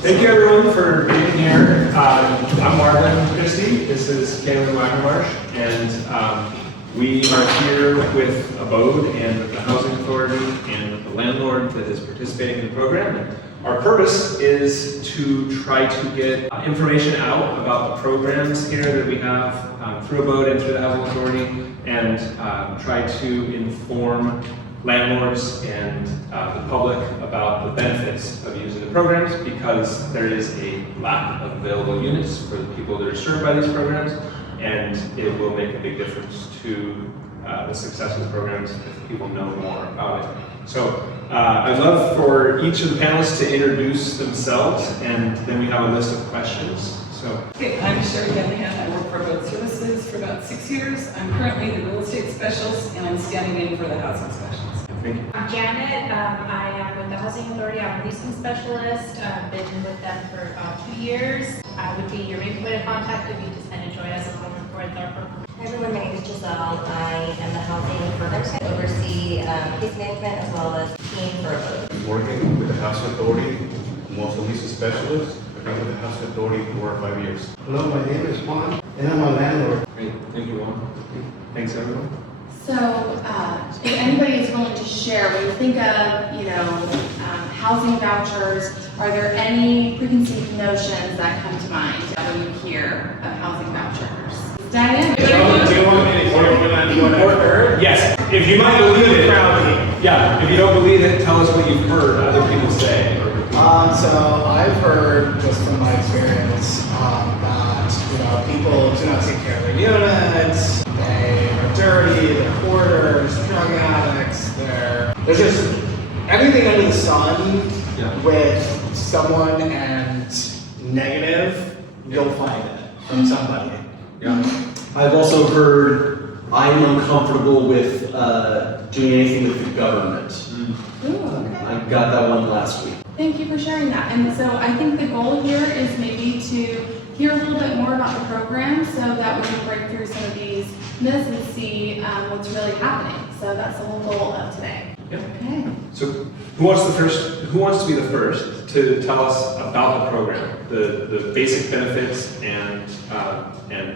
Thank you everyone for being here. I'm Marvin Christie, this is Cameron Wagnermarsh, and we are here with Abode and with the Housing Authority and with the Landlord that is participating in the program. And our purpose is to try to get information out about the programs here that we have through Abode and through the Housing Authority, and try to inform landlords and the public about the benefits of using the programs, because there is a lack of available units for the people that are served by these programs, and it will make a big difference to the success of the programs if people know more about it. So I'd love for each of the panelists to introduce themselves, and then we have a list of questions. Okay, I'm Sherry Bellingham. I work for Abode Services for about 6 years. I'm currently the real estate specialist, and I'm standing in for the housing specialist. I'm Janet. I am with the Housing Authority. I'm a leasing specialist. I've been with them for about 2 years. I would be your main point of contact if you just kind of join us along with our program. Hi everyone, my name is Giselle. I am the housing programs head. I oversee case management as well as team for Abode. I'm working with the Housing Authority. I'm also a leasing specialist. I've been with the Housing Authority for 5 years. Hello, my name is Juan, and I'm a landlord. Great, thank you, Juan. Thanks, everyone. So, if anybody is willing to share, when you think of, housing vouchers, are there any preconceived notions that come to mind when you hear of housing vouchers? Diane? Do you want me to Yes, if you might believe it. Yeah, if you don't believe it, tell us what you've heard other people say. So I've heard just from my experience that people do not take care of their units. They are dirty. They're hoarders, drug addicts. There's just everything under the sun with someone and negative. You'll find it from somebody. Yeah. I've also heard I am uncomfortable with doing anything with the government. Ooh, okay. I got that one last week. Thank you for sharing that. And so I think the goal here is maybe to hear a little bit more about the program so that we can break through some of these myths and see what's really happening. So that's the whole goal of today. Yep. Okay. So who wants to be the first to tell us about the program, the basic benefits and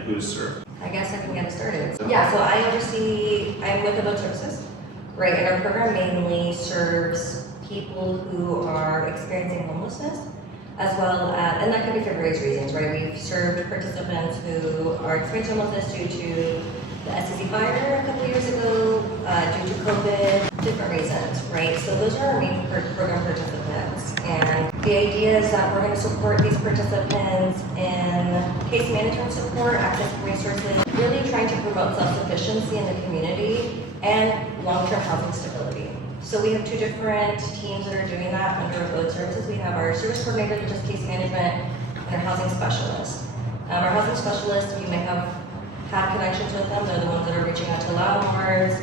who's served? I guess I can get it started. Yeah, so I'm with Abode Services, right? And our program mainly serves people who are experiencing homelessness, as well as, and that can be for various reasons, right? We've served participants who are experiencing homelessness due to the SEC fire a couple years ago, due to COVID, different reasons, right? So those are our main program participants. And the idea is that we're going to support these participants in case management support, access to resources, really trying to promote self-sufficiency in the community and long-term housing stability. So we have two different teams that are doing that under Abode Services. We have our service coordinator, which is case management, and our housing specialist. Our housing specialists, you may have had connections with them. They're the ones that are reaching out to landlords,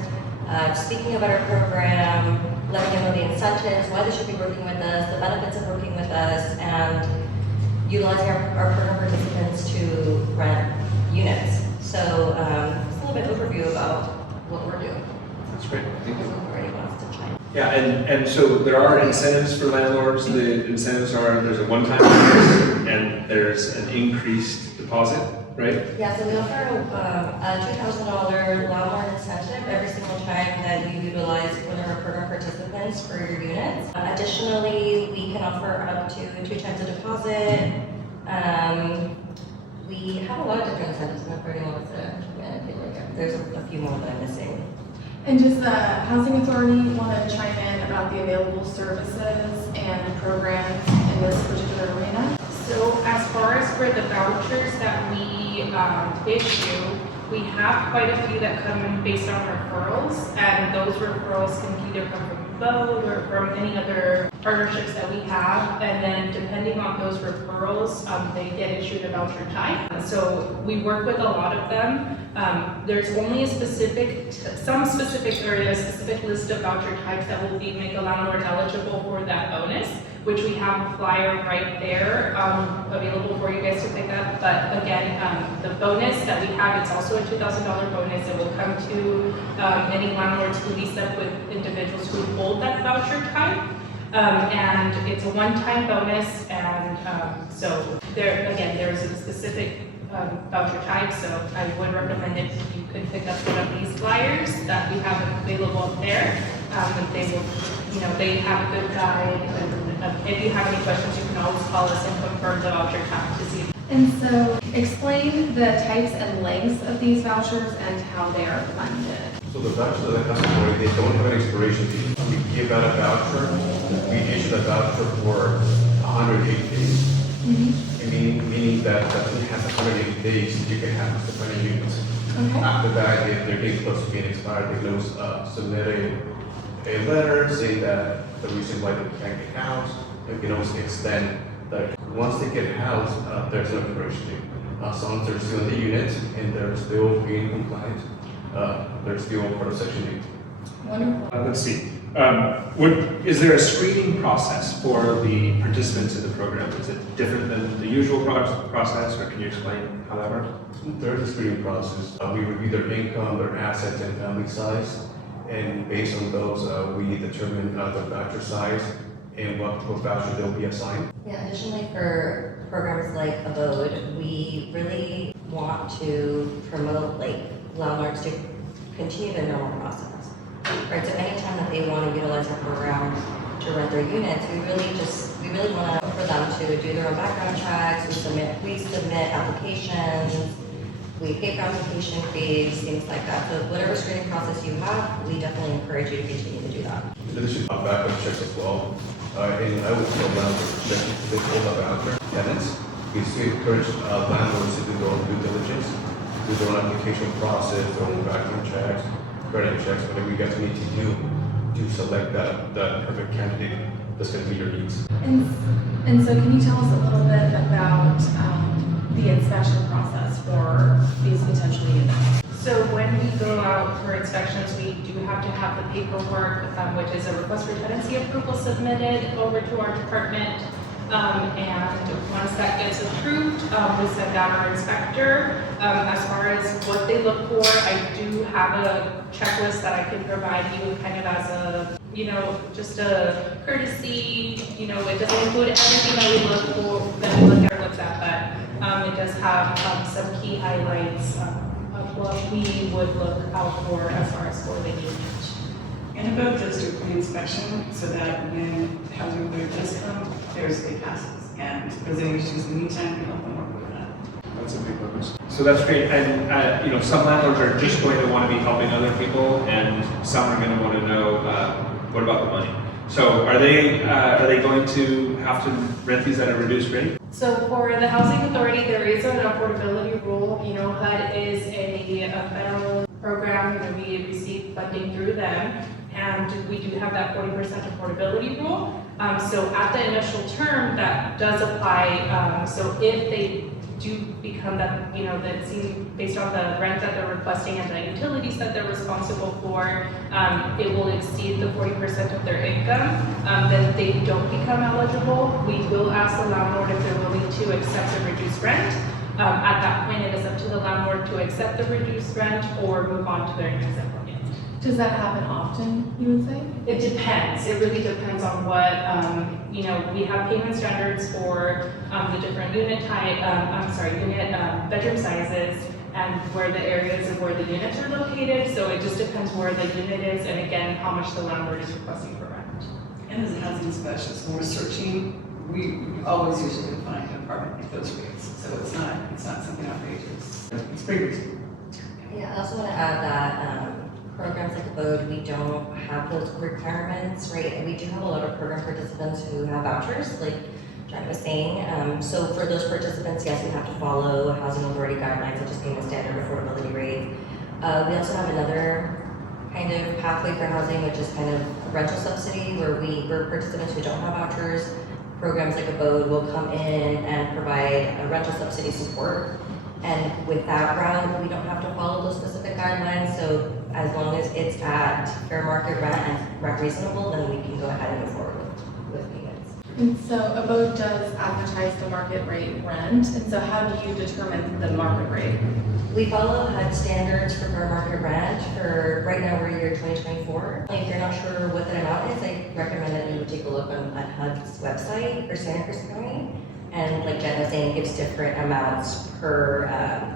speaking about our program, letting them know the incentives, why they should be working with us, the benefits of working with us, and utilizing our program participants to rent units. So just a little bit overview about what we're doing. That's great. Thank you. Already wants to chime in. Yeah, and so there are incentives for landlords. The incentives are there's a one-time bonus and there's an increased deposit, right? Yeah, so we offer a $2,000 landlord incentive every single time that you utilize one of our program participants for your units. Additionally, we can offer up to 2 times the deposit. We have a lot of different incentives, and if anyone wants to, there's a few more that I'm missing. And does the Housing Authority want to chime in about the available services and programs in this particular arena? So as far as for the vouchers that we issue, we have quite a few that come in based on referrals, and those referrals can either come from Abode or from any other partnerships that we have, and then depending on those referrals, they get issued a voucher type. So we work with a lot of them. There's only some specific areas, specific list of voucher types that will make a landlord eligible for that bonus, which we have a flyer right there available for you guys to pick up. But again, the bonus that we have, it's also a $2,000 bonus. It will come to any landlords who lease up with individuals who hold that voucher type. And it's a one-time bonus, and so there, again, there's a specific voucher type, so I would recommend if you could pick up one of these flyers that we have available there. And they will, you know, they have a good guide, and if you have any questions, you can always call us and confirm the voucher type to see. And so explain the types and lengths of these vouchers and how they are funded. So the vouchers that the housing authority, they don't have an expiration date. We give out a voucher, we issue the voucher for 180 days. Meaning that it has 180 days, you can have up to 20 units. Okay. After that, if their date's close to being expired, they lose, submit a letter saying that the reason why they can't get housed, they can always extend that. Once they get housed, there's no expiration date. As long as they're still in the unit and they're still being compliant, they're still part of Section 8. Wonderful. Let's see. Is there a screening process for the participants in the program? Is it different than the usual process, or can you explain how that works? There's a screening process. We review their income, their assets, and family size. And based on those, we determine the voucher size and what voucher they'll be assigned. Yeah, additionally for programs like Abode, we really want to promote landlords to continue the normal process. Right, so anytime that they want to utilize our program to rent their units, we really want for them to do their own background checks, we submit applications, we pay for application fees, things like that. So whatever screening process you have, we definitely encourage you to continue to do that. In addition to background checks as well, and I would tell landlords to check with all the voucher tenants. We still encourage landlords to do their own due diligence, do their own application process, their own background checks, credit checks, whatever you guys need to do to select that perfect candidate that's going to meet your needs. And so can you tell us a little bit about the inspection process for these potential units? So when we go out for inspections, we do have to have the paperwork, which is a request for tenancy approval submitted over to our department. And once that gets approved, we send out our inspector. As far as what they look for, I do have a checklist that I can provide you kind of as a, just a courtesy. It doesn't include everything that we look for, that we look at, but it does have some key highlights of what we would look out for as far as for the unit. And Abode does do a pre-inspection so that when the housing authority does come, there's a passes. And if there's any issues in the meantime, we help them work with that. That's a big bonus. So that's great. And some landlords are just going to want to be helping other people, and some are going to want to know what about the money. So are they going to have to rent these at a reduced rate? So for the housing authority, there is an affordability rule. HUD is a federal program. We receive funding through them. And we do have that 40% affordability rule. So at the initial term, that does apply. So if they do become that, that seem based on the rent that they're requesting and the utilities that they're responsible for, it will exceed the 40% of their income, then they don't become eligible. We will ask the landlord if they're willing to accept the reduced rent. At that point, it is up to the landlord to accept the reduced rent or move on to their next employment. Does that happen often, you would say? It depends. It really depends on what, we have payment standards for the different unit type, bedroom sizes and where the areas of where the units are located. So it just depends where the unit is and again, how much the landlord is requesting for rent. And as a housing specialist, when we're searching, we always usually find an apartment at those rates. So it's not something outrageous. It's pretty reasonable. Yeah, I also want to add that programs like Abode, we don't have those requirements, right? And we do have a lot of program participants who have vouchers, like John was saying. So for those participants, yes, we have to follow housing authority guidelines, such as paying a standard affordability rate. We also have another kind of pathway for housing, which is kind of a rental subsidy, where participants who don't have vouchers, programs like Abode will come in and provide a rental subsidy support. And with that route, we don't have to follow those specific guidelines. So as long as it's at fair market rent and rent reasonable, then we can go ahead and move forward with payments. And so Abode does advertise the market rate rent, and so how do you determine the market rate? We follow HUD standards for fair market rent for, right now, we're year 2024. If you're not sure what that amount is, I recommend that you would take a look at HUD's website for Santa Cruz County. And like Jen was saying, it gives different amounts per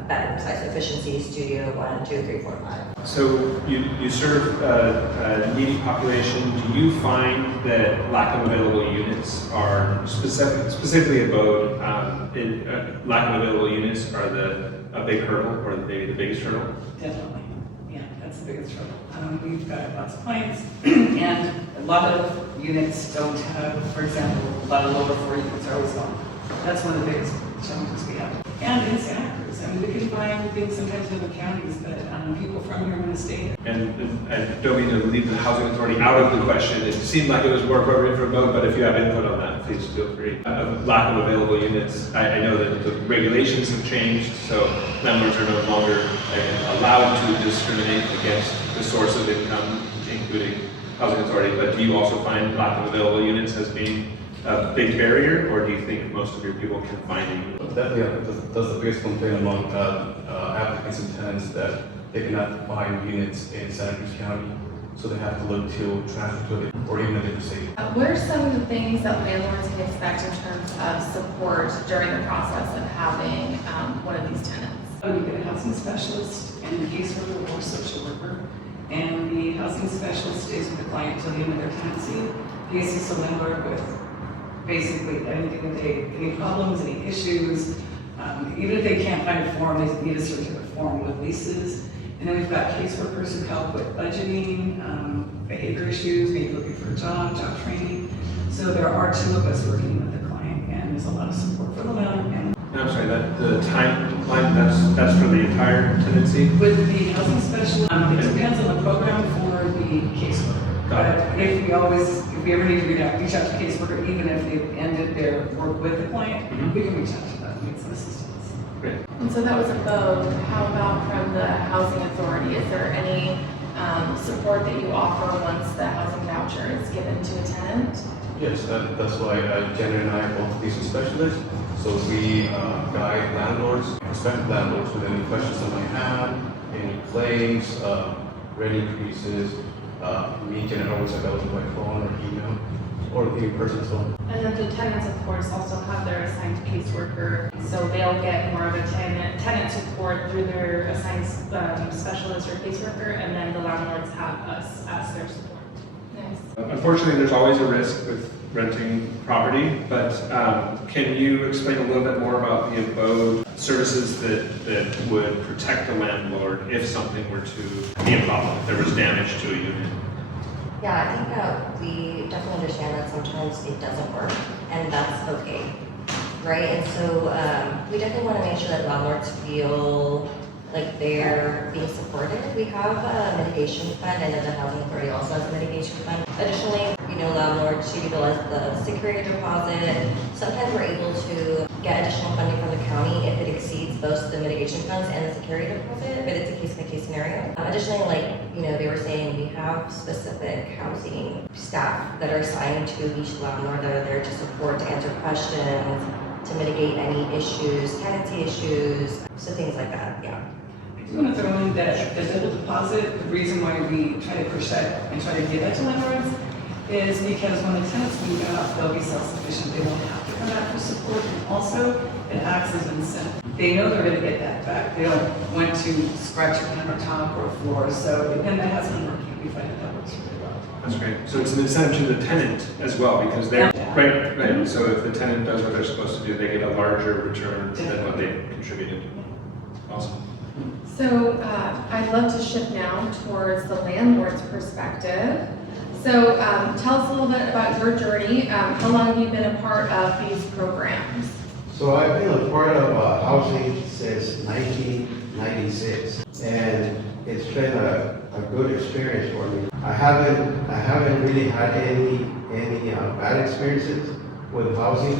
bedroom size, so efficiency, studio, 1, 2, 3, 4, 5. So you serve a needy population. Do you find that lack of available units are specifically Abode, lack of available units are a big hurdle or maybe the biggest hurdle? Definitely, yeah, that's the biggest trouble. We've got lots of clients, and a lot of units don't have, for example, a lot of lower floor units are always gone. That's one of the biggest challenges we have. And in Santa Cruz, I mean, we can find things sometimes in other counties, but people from here want to stay. And I don't mean to leave the housing authority out of the question. It seemed like it was more appropriate for Abode, but if you have input on that, please feel free. Lack of available units. I know that the regulations have changed, so landlords are no longer allowed to discriminate against the source of income, including housing authority. But do you also find lack of available units as being a big barrier, or do you think most of your people can find a unit? Definitely, that's the biggest complaint among applicants and tenants, that they cannot find units in Santa Cruz County, so they have to look to transfer to it or even a different city. What are some of the things that landlords can expect in terms of support during the process of having one of these tenants? You get a housing specialist and a caseworker or social worker, and the housing specialist stays with the client till the end of their tenancy. He assists the landlord with basically anything that any problems, any issues. Even if they can't find a form, they need a certificate form with leases. And then we've got caseworkers who help with budgeting, behavior issues, maybe looking for a job training. So there are 2 of us working with the client, and there's a lot of support for the landlord. And I'm sorry, the timeline, that's for the entire tenancy? with the housing specialist, it depends on the program for the caseworker. Got But if we ever need to reach out to caseworker, even if they've ended their work with the client, we can reach out to them and get some assistance. Great. And so that was Abode. How about from the housing authority? Is there any support that you offer once the housing voucher is given to a tenant? Yes, that's why Jenna and I are both leasing specialists. So we guide landlords, prospective landlords with any questions they might have, any claims, rent increases. Me, Jenna, are always available by phone or email or in person as well. And then the tenants, of course, also have their assigned caseworker, so they'll get more of a tenant support through their assigned specialist or caseworker, and then the landlords have us as their support. Nice. Unfortunately, there's always a risk with renting property, but can you explain a little bit more about the Abode services that would protect the landlord if something were to be a problem, if there was damage to a unit? Yeah, I think that we definitely understand that sometimes it doesn't work, and that's okay, right? And so we definitely want to make sure that landlords feel like they're being supported. We have a mitigation fund, and then the housing authority also has a mitigation fund. Additionally, landlords utilize the security deposit. Sometimes we're able to get additional funding from the county if it exceeds both the mitigation funds and the security deposit, but it's a case-by-case scenario. Additionally, they were saying we have specific housing staff that are assigned to each landlord that are there to support, to answer questions, to mitigate any issues, tenancy issues, so things like that, yeah. I do want to throw in that the double deposit, the reason why we try to push that and try to give that to landlords is because when the tenants move out, they'll be self-sufficient. They won't have to come back for support. And also, it acts as an incentive. They know they're going to get that back. They don't want to scratch a countertop or a floor. So, and that has been working. We find that works really well. That's great. So it's an incentive to the tenant as well, because they're, right. So if the tenant does what they're supposed to do, they get a larger return than what they contributed. Awesome. So I'd love to shift now towards the landlord's perspective. So tell us a little bit about your journey. How long have you been a part of these programs? So I've been a part of housing since 1996, and it's been a good experience for me. I haven't really had any bad experiences with housing.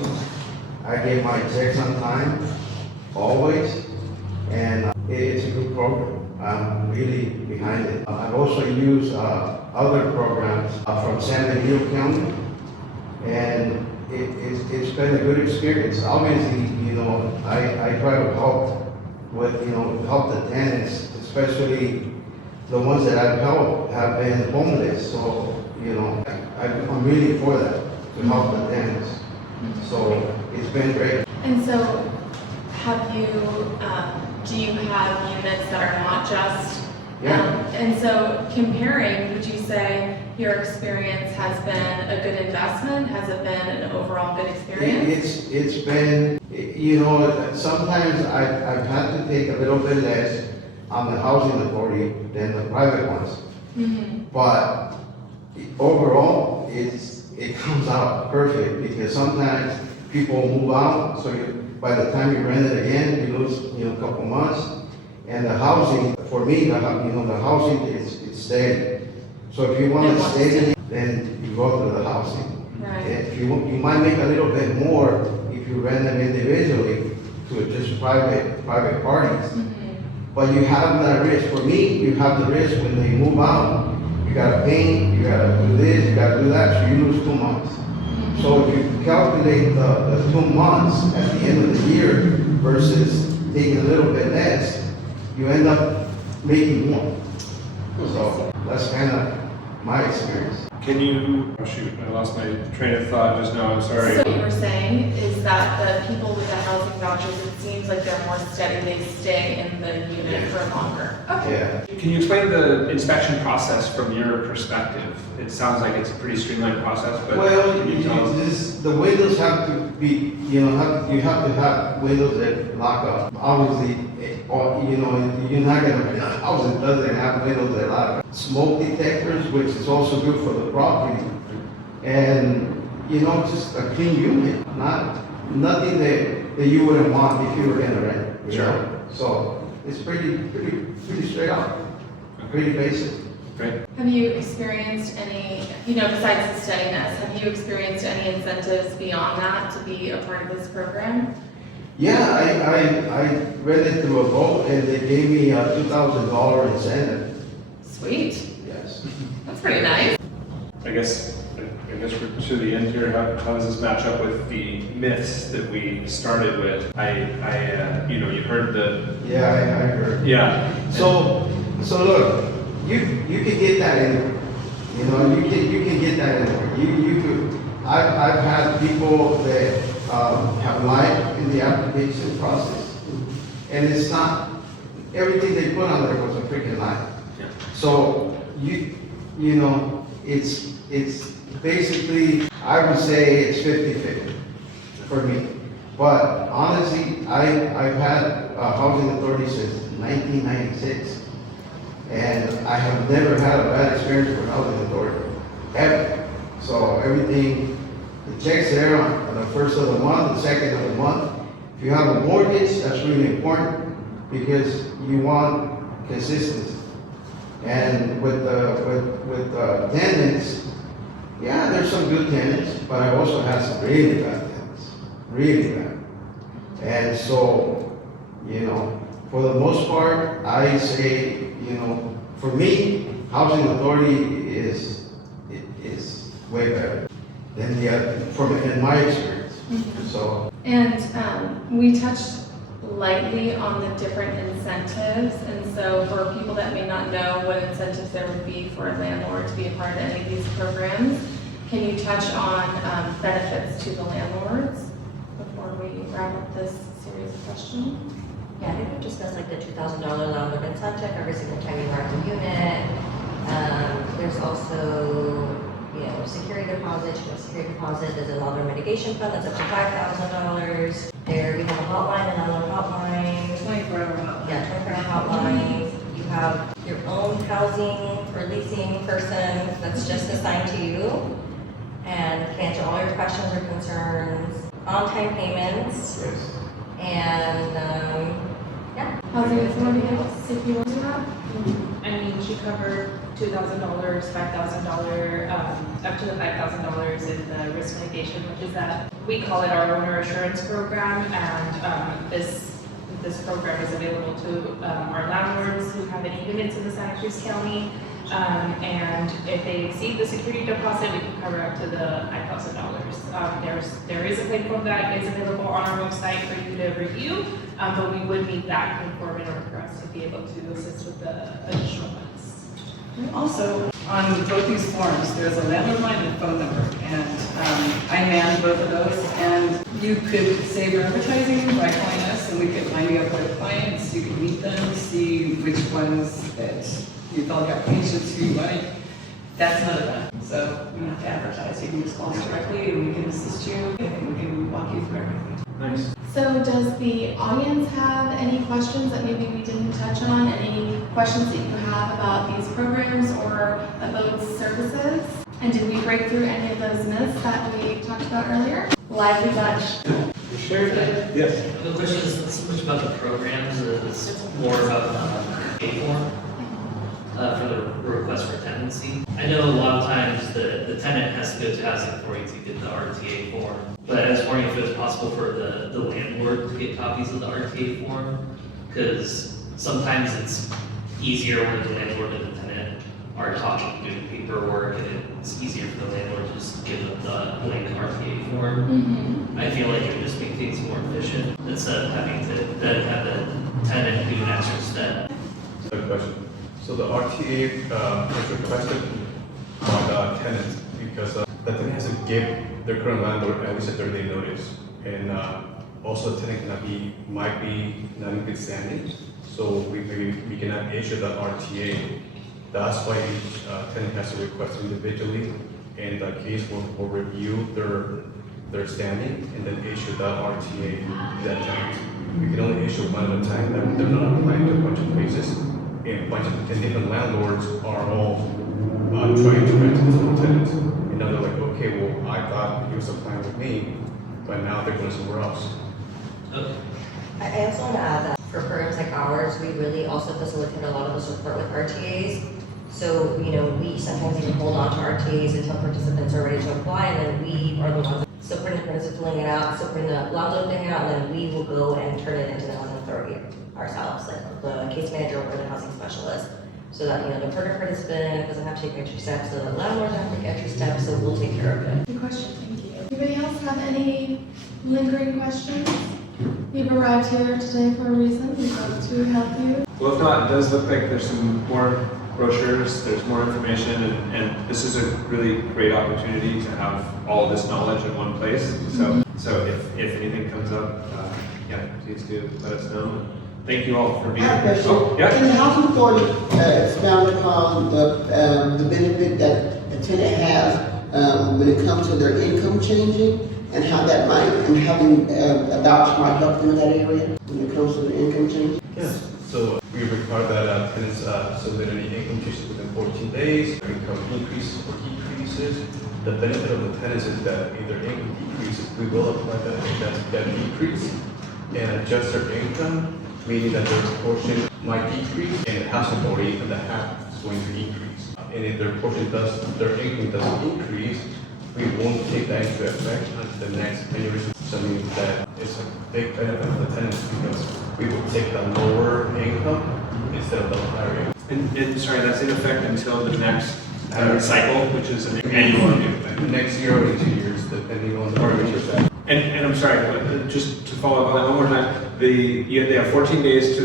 I get my checks on time, always, and it's a good program. I'm really behind it. I've also used other programs from San Diego County, and it's been a good experience. Obviously, you know, I try to help with, you know, help the tenants, especially the ones that I've helped have been homeless. So, you know, I'm really for that, to help the tenants. So it's been great. And so, have you, do you have units that are not just? Yeah. And so, comparing, would you say your experience has been a good investment? Has it been an overall good experience? It's been, you know, sometimes I've had to take a little bit less on the housing authority than the private ones. Mm-hmm. But overall, it comes out perfect because sometimes people move out, so by the time you rent it again, you lose, you know, a couple months. And the housing, for me, the housing it's steady. So if you want to stay in it, then you go to the housing. Right. If you might make a little bit more if you rent them individually to just private parties. Mm-hmm. But you have that risk. For me, you have the risk when they move out. You gotta paint, you gotta do this, you gotta do that, so you lose 2 months. So if you calculate the 2 months at the end of the year versus taking a little bit less, you end up making more. So that's kind of my experience. Can you, oh shoot, I lost my train of thought just now, I'm sorry. So what you were saying is that the people with the housing vouchers, it seems like they're more steady, they stay in the unit for longer. Okay. Yeah. Can you explain the inspection process from your perspective? It sounds like it's a pretty streamlined process, but Well, can you tell us? the windows have to be, you know, you have to have windows that lock up. Obviously, or, you know, you're not gonna, a house that doesn't have windows that lock up. Smoke detectors, which is also good for the property. And, you know, just a clean unit, nothing that you wouldn't want if you were gonna rent. You Sure. know? So it's pretty straight up, pretty basic. Great. Have you experienced any, you know, besides the steadiness, have you experienced any incentives beyond that to be a part of this program? Yeah, I read it through Abode and they gave me a $2,000 incentive. Sweet, Yes. that's pretty nice. I guess we're to the end here. How does this match up with the myths that we started with? You know, you heard the, Yeah, I heard. yeah. So look, you can get that anywhere. You know, you can get that anywhere. You could. I've had people that have lied in the application process, and it's not everything they put on there was a freaking lie. Yeah. So you know, it's basically, I would say it's 50-50 for me. But honestly, I've had a housing authority since 1996, and I have never had a bad experience with housing authority, ever. So everything, the checks there on the first of the month, the second of the month. If you have a mortgage, that's really important because you want consistency. And with the tenants, yeah, there's some good tenants, but I also have some really bad tenants, really bad. And so, you know, for the most part, I say, you know, for me, housing authority is way better than the other, in my experience. So. And we touched lightly on the different incentives, and so for people that may not know what incentives there would be for a landlord to be a part of any of these programs, can you touch on benefits to the landlords before we wrap up this series of questions? Yeah, I think we've discussed like the $2,000 landlord incentive every single time you rent a unit. There's also, you know, security deposit. Security deposit is a landlord mitigation fund that's up to $5,000. There, we have a hotline, a landlord hotline. 24-hour hotline. Yeah, 24-hour hotline. You have your own housing or leasing person that's just assigned to you and can answer all your questions or concerns. On-time payments. Yes. And, yeah. Housing authority, if you want to that? I mean, she covered $2,000, $5,000, up to the $5,000 in the risk mitigation, which is that we call it our owner assurance program, and this program is available to our landlords who have any units in the Santa Cruz County. And if they exceed the security deposit, we can cover up to the $9,000. There is a claim form that is available on our website for you to review, but we would need that claim form in order for us to be able to assist with the additional funds. Also, on both these forms, there's a landlord line and a phone number, and I man both of those, and you could save your advertising by calling us, and we could line you up with clients, you could meet them, see which ones that you felt like applications who you like. That's none of that. So you don't have to advertise, you can just call us directly, and we can assist you, and we can walk you through everything. Nice. So does the audience have any questions that maybe we didn't touch on? Any questions that you have about these programs or Abode Services? And did we break through any of those myths that we talked about earlier? Lively bunch. Yes. The question is not so much about the programs, it's more about the pay form for the request for tenancy. I know a lot of times the tenant has to go to housing authority to get the RTA form, but I was wondering if it was possible for the landlord to get copies of the RTA form, because sometimes it's easier when the landlord and the tenant are talking, doing paperwork, and it's easier for the landlord to just give them the blank RTA form. I feel like it would just make things more efficient instead of having to then have the tenant do an extra step. Good question. So the RTA is requested by the tenant because the tenant has to give their current landlord at least a 30-day notice, and also the tenant might be not in good standing, so we cannot issue the RTA. That's why each tenant has to request individually, and the case will review their standing and then issue the RTA to that tenant. We can only issue one at a time, that they're not applying to a bunch of places. And a bunch of different landlords are all trying to rent it to the tenant. And now they're like, okay, well, I thought he was applying with me, but now they're going somewhere else. Okay. I also want to add that for programs like ours, we really also facilitate a lot of the support with RTAs. So, we sometimes even hold on to RTAs until participants are ready to apply, and then we are the ones still putting the participants filling it out, still putting the landlord filling it out, and then we will go and turn it into the housing authority ourselves, like the case manager or the housing specialist. So that, the program participant doesn't have to take extra steps, the landlord doesn't have to take extra steps, so we'll take care of it. Good question, thank you. Anybody else have any lingering questions? You've arrived here today for a reason, we hope to help you. Well, if not, it does look like there's some more brochures, there's more information, and this is a really great opportunity to have all this knowledge in one place. So if anything comes up, please do let us know. Thank you all for being here. Oh, yeah? Can the housing authority expound upon the benefit that the tenant has when it comes to their income changing, and how that might, and having a voucher might help them in that area when it comes to the income change? Yes. So we require that tenants submit any income changes within 14 days, income increases or decreases. The benefit of the tenants is that if their income decreases, we will apply that decrease and adjust their income, meaning that their portion might decrease and the house authority and the half is going to increase. And if their income doesn't increase, we won't take that into effect until the next year. So I mean that it's a big benefit of the tenants because we will take the lower income instead of the higher income. And sorry, that's in effect until the next cycle, which is an annual review. The next year or 2 years, depending on the percent. And I'm sorry, just to follow up on that one more time, they have 14 days to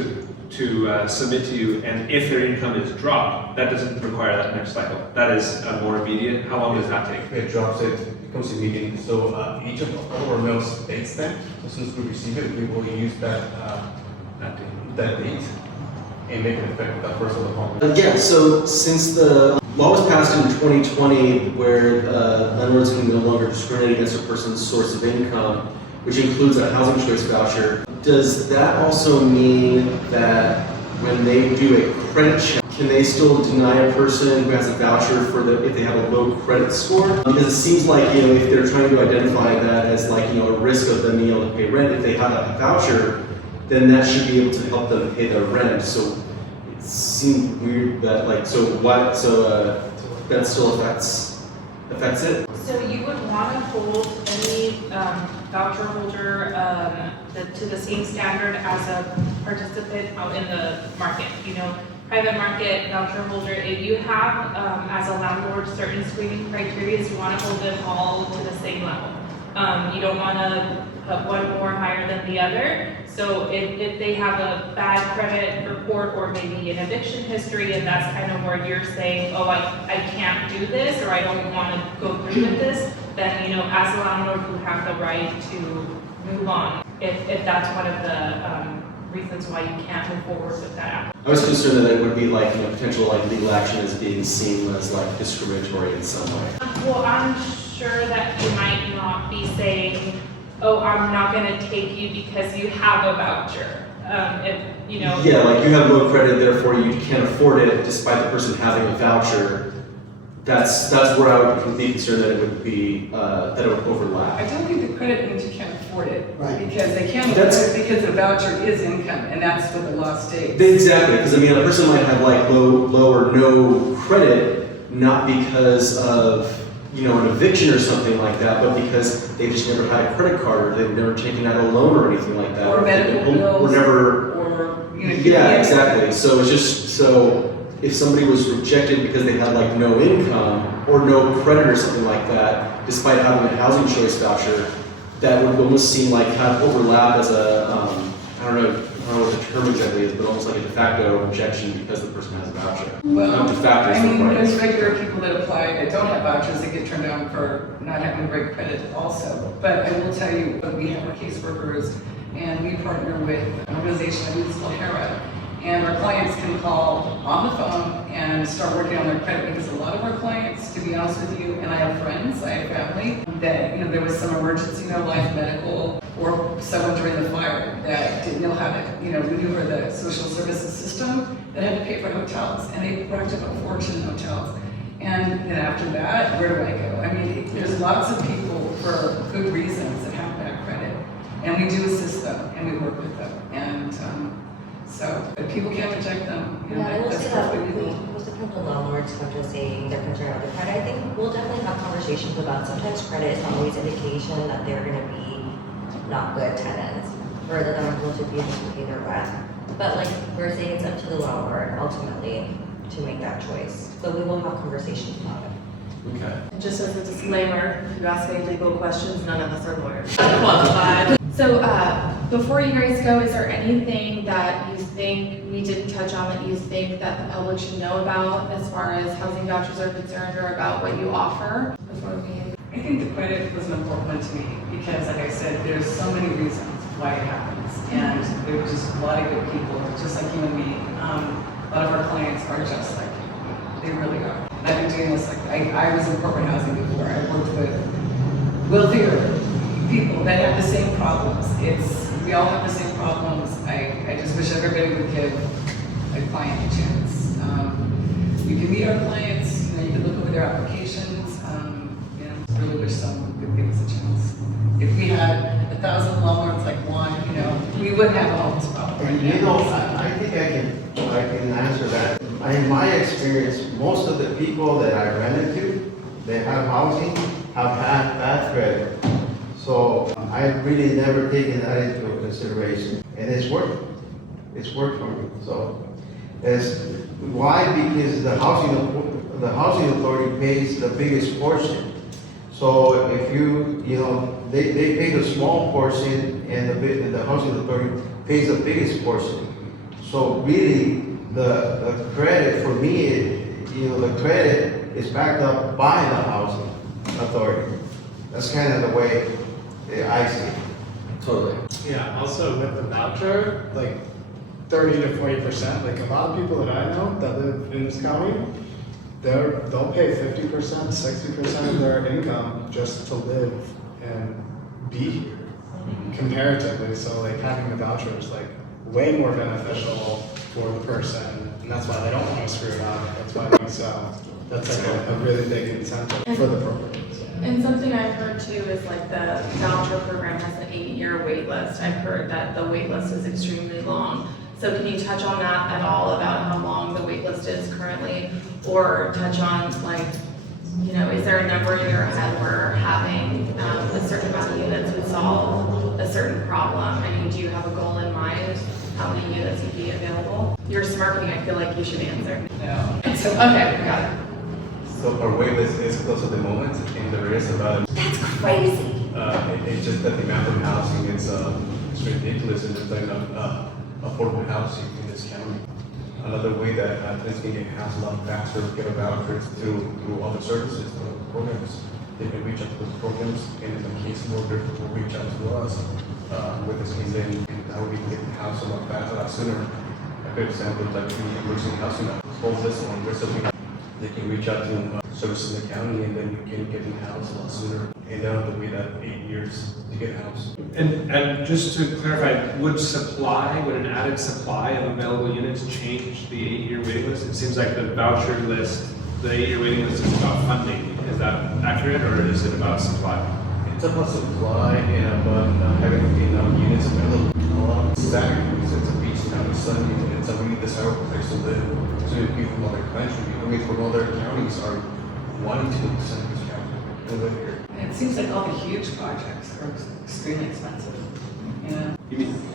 submit to you, and if their income is dropped, that doesn't require that next cycle. That is more immediate. How long does that take? It drops, it becomes immediate. So each of our mails states that. As soon as we receive it, we will use that date and make it effective that first of the month. So since the law was passed in 2020, where landlords can no longer discriminate against a person's source of income, which includes a housing choice voucher, does that also mean that when they do a credit check, can they still deny a person who has a voucher if they have a low credit score? Because it seems like, if they're trying to identify that as a risk of them being able to pay rent, if they have a voucher, then that should be able to help them pay their rent. So it seemed weird that that still affects it? So you would want to hold any voucher holder to the same standard as a participant out in the market. private market voucher holder, if you have, as a landlord, certain screening criteria, you wanna hold them all to the same level. You don't wanna put one more higher than the other. So if they have a bad credit report or maybe an eviction history, and that's kind of where you're saying, oh, I can't do this, or I don't wanna go through with this, then, you know, as a landlord, you have the right to move on, if that's one of the, reasons why you can't move forward with that. I was concerned that it would be like, you know, potential like legal action as being seen as like discriminatory in some way. Well, I'm sure that you might not be saying, oh, I'm not gonna take you because you have a voucher. If, you know. Yeah, like you have low credit, therefore you can't afford it despite the person having a voucher. That's where I would be concerned that it would be, that it would overlap. I don't think the credit means you can't afford it. Right. Because they can't afford it because the voucher is income, and that's what the law states. Exactly, because I mean, a person might have like low or no credit, not because of, you know, an eviction or something like that, but because they just never had a credit card, or they've never taken out a loan or anything like that. Or medical bills. Or never. Or, you know. Yeah, exactly. So it's just, so if somebody was rejected because they had like no income or no credit or something like that, despite having a housing choice voucher, that would almost seem like kind of overlap as a, I don't know what the term exactly is, but almost like a de facto rejection because the person has a voucher. Well, Not de facto, I mean, right. there's regular people that apply that don't have vouchers that get turned down for not having great credit also. But I will tell you, we have our caseworkers, and we partner with an organization I believe it's called HERA. And our clients can call on the phone and start working on their credit, because a lot of our clients, to be honest with you, and I have friends, I have family, that, you know, there was some emergency in their life, medical, or someone during the fire that didn't know how to, you know, maneuver the social services system, that had to pay for hotels, and they racked up a fortune in hotels. And then after that, where do I go? I mean, there's lots of people for good reasons that have bad credit, and we do assist them, and we work with them, and so, but people can't reject them. You know, Yeah, I will that's say that perfectly legal. most of the landlords come to saying they're concerned about their credit. I think we'll definitely have conversations about sometimes credit is not always indication that they're gonna be not good tenants, or that they're not going to be able to pay their rent. But like we're saying, it's up to the landlord ultimately to make that choice. So we will have conversations about it. Okay. Just as a disclaimer, if you ask any legal questions, none of us are lawyers. Unqualified. So, before you guys go, is there anything that you think we didn't touch on that you think that the public should know about as far as housing vouchers are concerned, or about what you offer before we? I think the credit was an important one to me, because like I said, there's so many reasons why it happens. And there were just a lot of good people, just like you and me. A lot of our clients are just like you. They really are. And I've been doing this, like, I was in corporate housing before. I worked with wealthier people that have the same problems. We all have the same problems. I just wish everybody would give a client a chance. You can meet our clients, you know, you can look over their applications. You know, really wish someone would give us a chance. If we had 1,000 landlords like one, you know, we wouldn't have all this problem. And you know, I think I can answer that. In my experience, most of the people that I ran into, they have housing, have had bad credit. So I've really never taken that into consideration, and it's worked. It's worked for me. So, why? Because the housing authority pays the biggest portion. So if you know, they pay the small portion, and the housing authority pays the biggest portion. So really, the credit for me, you know, the credit is backed up by the housing authority. That's kind of the way I see it. Totally. Yeah, also with the voucher, like 30 to 40%, like a lot of people that I know that live in this county, they'll pay 50%, 60% of their income just to live and be here, comparatively. So like having the voucher is like way more beneficial for the person, and that's why they don't want to screw it up. That's why they sell. That's like a really big incentive for the program. And something I've heard too is like the voucher program has an 8-year wait list. I've heard that the wait list is extremely long. So can you touch on that at all, about how long the wait list is currently? Or touch on, like, you know, is there a number in your head where having a certain amount of units would solve a certain problem? I mean, do you have a goal in mind? how many units would be available? You're smirking, I feel like you should answer. No. So, okay, got it. So our wait list is close at the moment, and there is about, That's crazy. it's just that the amount of housing is it's ridiculous, and there's not enough affordable housing in this county. Another way that tenants can get housed a lot faster, get a voucher through Abode Services, programs. They can reach out to those programs, and in the case mortgage will reach out to us with this case, and how we can get the house a lot faster, a lot sooner. A good example is like the emergency housing, hold this on, recently. They can reach out to services in the county, and then you can get the house a lot sooner, and they don't have to wait that 8 years to get a house. And just to clarify, would an added supply of available units change the 8-year waiting list? It seems like the voucher list, the 8-year waiting list is about funding. Is that accurate, or is it about supply? It's about supply and about having enough units available. A lot of Saturday, because it's a beach town, it's sunny, and it's a really desirable place to live. So many people from other countries, from other counties are wanting to send this county and live here. And it seems like all the huge projects are extremely expensive, you know?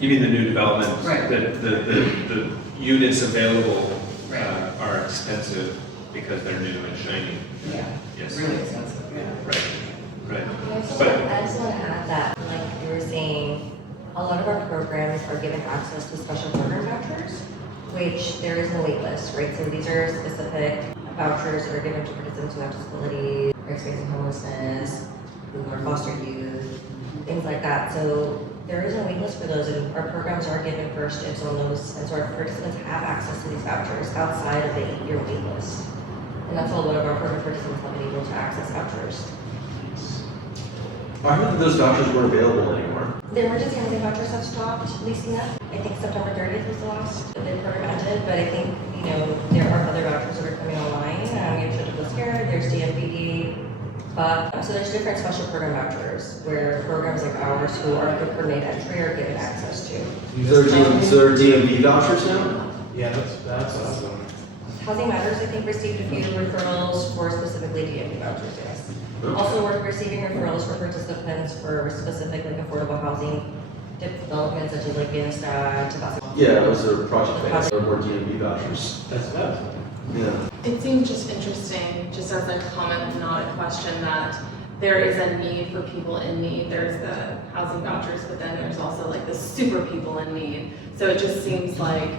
You mean the new developments? Right. The units available Right. are expensive because they're new and shiny. Yeah. Yes. Really expensive, yeah. Right. I just But want to add that, like you were saying, a lot of our programs are given access to special program vouchers, which there is no wait list, right? So these are specific vouchers that are given to participants who have disabilities, are experiencing homelessness, who are foster youth, things like that. So there is no wait list for those, and our programs are given first dibs on those, and so our participants have access to these vouchers outside of the 8-year wait list. And that's how a lot of our program participants have been able to access vouchers. I heard that those vouchers weren't available anymore. The emergency housing vouchers have stopped leasing up. I think September 30th was the last that the program ended, but I think, there are other vouchers that are coming online. We have Chittick-Liscar, there's DMPD, but, so there's different special program vouchers where programs like ours who are good for entry are given access to. So there are DMV vouchers now? Yeah, that's awesome. Housing Matters, I think, received a few referrals for specifically DMV vouchers, yes. Also, we're receiving referrals for participants for specific affordable housing developments such as like Vienna, Tabasco. Yeah, those are project-based, or more DMV vouchers. That's that. Yeah. It seems just interesting, just as a comment, not a question, that there is a need for people in need. There's the housing vouchers, but then there's also like the super people in need. So it just seems like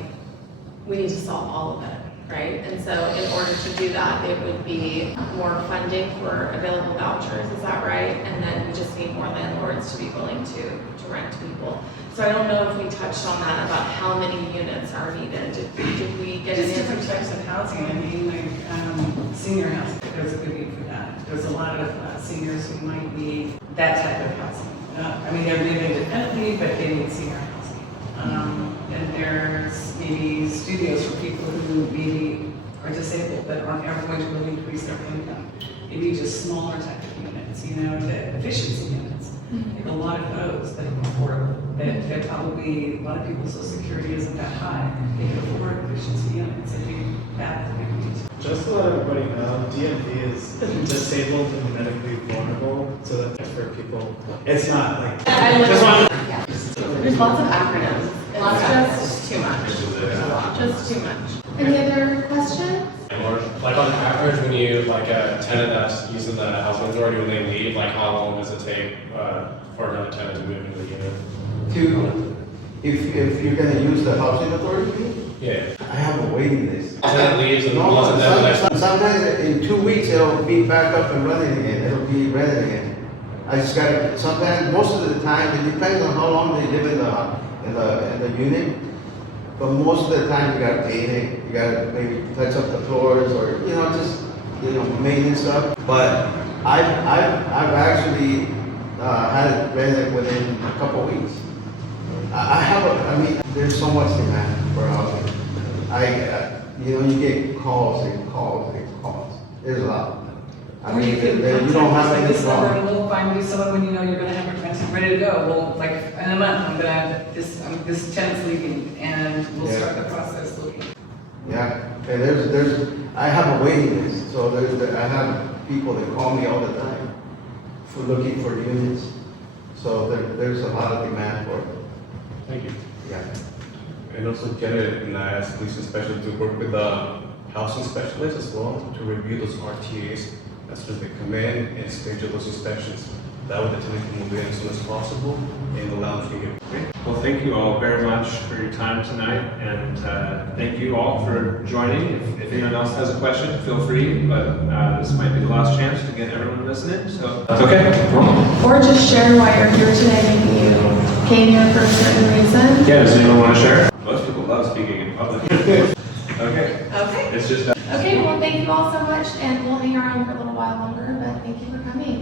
we need to solve all of it, right? And so in order to do that, it would be more funding for available vouchers, is that right? And then we just need more landlords to be willing to rent to people. So I don't know if we touched on that about how many units are needed. Did we get Just an different answer? types of housing, I mean, like, senior housing, there's a good need for that. There's a lot of seniors who might need that type of housing. I mean, they're living independently, but they need senior housing. And there's maybe studios for people who maybe are disabled, but aren't ever going to really increase their income. Maybe just smaller type of units, the efficiency units. Like a lot of those that are affordable, that they're probably, a lot of people's social security isn't that high. They can afford efficiency units, I think that would be good. Just to let everybody know, DMV is disabled and medically vulnerable, so that's for people. It's not like, just want There's lots of acronyms. It's just too much. Just too much. Any other questions? Or like on average, when you like a tenant that's using the housing authority, when they leave, like how long does it take for another tenant to move into the unit? If you're gonna use the housing authority, Yeah. I have a waiting list. Tenant leaves and No, wasn't there the next. sometimes in 2 weeks, it'll be back up and running again, it'll be rented again. I just gotta, sometimes, most of the time, it depends on how long they live in the unit. But most of the time, you gotta paint it, you gotta maybe touch up the floors, or, just, maintenance stuff. But I've actually, had it rented within a couple of weeks. There's so much demand for housing. You get calls and calls and calls. There's a lot. Or you could you don't have contact any this number problem. and we'll find you someone when you know you're gonna have it rented, ready to go. Well, like in a month, I'm gonna have this tenant's leaving, and we'll Yeah. start the process looking. Yeah, and I have a waiting list, so I have people that call me all the time for looking for units. So there's a lot of demand for it. Thank you. Yeah. And also Janet and I as police inspectors to work with the housing specialists as well to review those RTAs as soon as they come in and schedule those inspections. That way the tenant can move in as soon as possible and the lounge can get. Great. Well, thank you all very much for your time tonight, and thank you all for joining. If anyone else has a question, feel free, but this might be the last chance to get everyone listening, so that's okay. Or just share why you're here today, maybe you came here for a certain reason. Yeah, does anyone want to share? Most people love speaking in public. Okay. Okay. It's just Okay, well, thank you all so much, and we'll hang around for a little while longer, but thank you for coming.